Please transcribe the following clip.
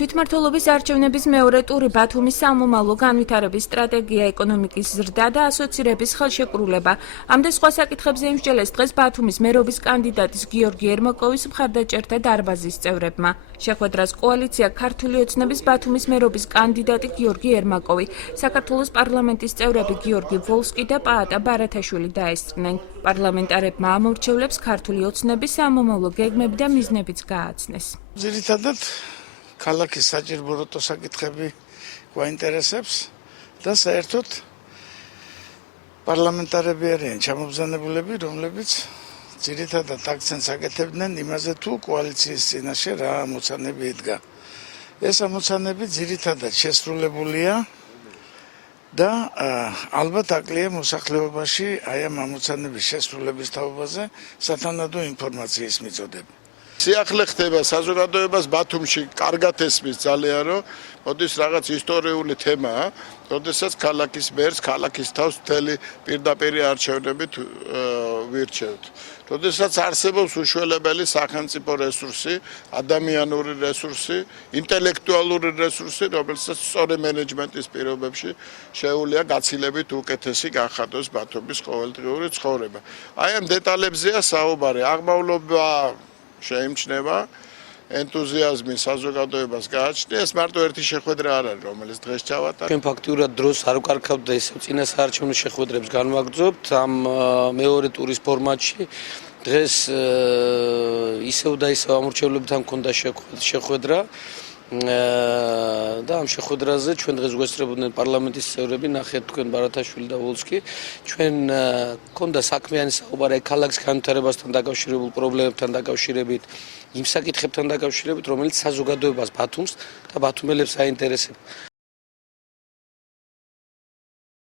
თვითმმართველობის არჩევნების მეორე ტური ბათუმის სამომავლო განვითარების სტრატეგია, ეკონომიკის ზრდა და ასოცირების ხელშეკრულება. ამ და სხვა საკითხებზე იმსჯელეს დღეს ბათუმის მერობის კანდიდატის გიორგი ერმაკოვის მხარდაჭერთა დარბაზის წევრებმა. შეხვედრას კოალიცია ქართული ოცნების ბათუმის მერობის კანდიდატი გიორგი ერმაკოვი, საქართველოს პარლამენტის წევრები გიორგი ვოლსკი და პაატა ბარათაშვილი დაესწრნენ. პარლამენტარებმა ამორჩევლებს ქართული ოცნების სამომავლო გეგმები და მიზნებიც გააცნეს. ძირითადად ქალაქის საჭიროებო საკითხები გვაინტერესებს და საერთოდ პარლამენტარები არიან ჩამობრძანებულები, რომლებიც ძირითადად აქცენტს აკეთებდნენ იმაზე, თუ კოალიციის წინაშე რა ამოცანები იდგა. ეს ამოცანები ძირითადად შესრულებულია და ალბათ აკლია მოსახლეობაში აი ამ ამოცანების შესრულების თაობაზე სათანადო ინფორმაციის მიწოდება. სიახლე ხდება საზოგადოებას ბათუმში კარგად ესმის ძალიან რომ მოდის რაღაც ისტორიული თემაა, როდესაც ქალაქის მერს, ქალაქის თავს მთელი პირდაპირი არჩევნებით ვირჩევთ. როდესაც არსებობს უშველებელი სახელმწიფო რესურსი, ადამიანური რესურსი, ინტელექტუალური რესურსი, რომელსაც სწორი მენეჯმენტის პირობებში შეუძლია გაცილებით უკეთესი განხადოს ბათუმის ყოველდღიური ცხოვრება. აი ამ დეტალებზეა საუბარი. აღმავლობა შეიმჩნევა, ენთუზიაზმი საზოგადოებას გააჩნია, ეს მარტო ერთი შეხვედრა არ არის, რომელიც დღეს ჩავატარეთ. ჩვენ ფაქტიურად დროს არ ვკარგავთ და ისევ წინასაარჩევნო შეხვედრებს განვაგრძობთ ამ მეორე ტურის ფორმატში. დღეს ისევ და ისევ ამორჩევლებთან მქონდა შეხვედრა და ამ შეხვედრაზე ჩვენ დღეს გვესწრებოდნენ პარლამენტის წევრები, ნახეთ თქვენ ბარათაშვილი და ვოლსკი. ჩვენ მქონდა საქმიანი საუბარი ქალაქის განვითარებასთან დაკავშირებულ პრობლემებთან დაკავშირებით, იმ საკითხებთან დაკავშირებით, რომელიც საზოგადოებას ბათუმს და ბათუმელებს აინტერესებს.